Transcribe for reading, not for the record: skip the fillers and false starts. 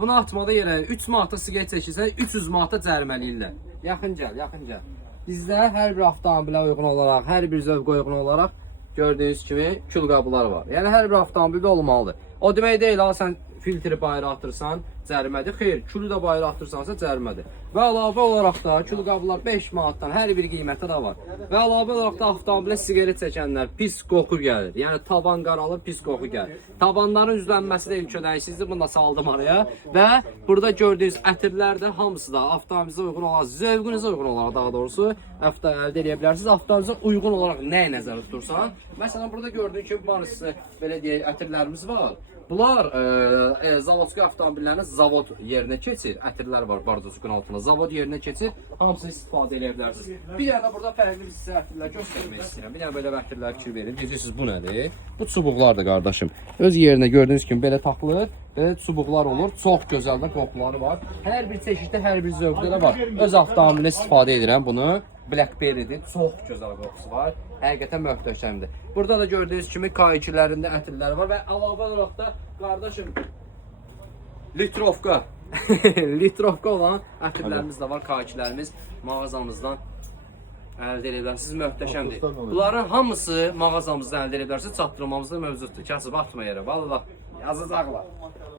Bunu atmada yerə 3 manata siqaret çəkirsən, 300 manata cəriməliyirlər. Yaxın gəl, yaxın gəl. Bizdə hər bir avtomobilə uyğun olaraq, hər bir zövqə uyğun olaraq gördüyünüz kimi külqabılar var. Yəni hər bir avtomobildə olmalıdır. O demək deyil, ha sən filtri bayıra atırsan, cərimədir. Xeyr, külü də bayıra atırsansa cərimədir. Və əlavə olaraq da külqabılar 5 manatdan hər bir qiyməti də var. Və əlavə olaraq da avtomobilə siqaret çəkənlər pis qoxu gəlir. Yəni tavan qaralır, pis qoxu gəlir. Tavanların üzlənməsi də ilk ödəyişsizdir. Bunu da saldım araya. Və burada gördüyünüz ətirlər də hamısı da avtomobilinizə uyğun olaraq, zövqünüzə uyğun olaraq daha doğrusu əldə edə bilərsiniz. Avtomobilinizə uyğun olaraq nəyə nəzərdə tutursan? Məsələn, burada gördüyün kimi barısı belə deyək, ətirlərimiz var. Bunlar zavodski avtomobillərin zavod yerinə keçir. Ətirlər var barduzun altında. Zavod yerinə keçir. Hamısını istifadə edə bilərsiniz. Bir dənə burada fərqli bir sizə ətirlər göstərmək istəyirəm. Bir dənə belə ətirlər fikir verin. Deyirsiniz bu nədir? Bu çubuqlardır qardaşım. Öz yerinə gördüyünüz kimi belə taxılır. Belə çubuqlar olur. Çox gözəl də qoxuları var. Hər bir çeşiddə, hər bir zövqdə də var. Öz avtomobilimdə istifadə edirəm bunu. Blackberry'dir. Çox gözəl qoxusu var. Həqiqətən möhtəşəmdir. Burada da gördüyünüz kimi K2'lərində ətirləri var və əlavə olaraq da qardaşım litrovka litrovka olan ətirlərimiz də var. K2'lərimiz mağazamızdan əldə edə bilərsiniz. Möhtəşəmdir. Bunların hamısı mağazamızdan əldə edə bilərsiniz. Çatdırmamızda mövcuddur. Kasıb atma yerə. Vallahi yazacaqlar.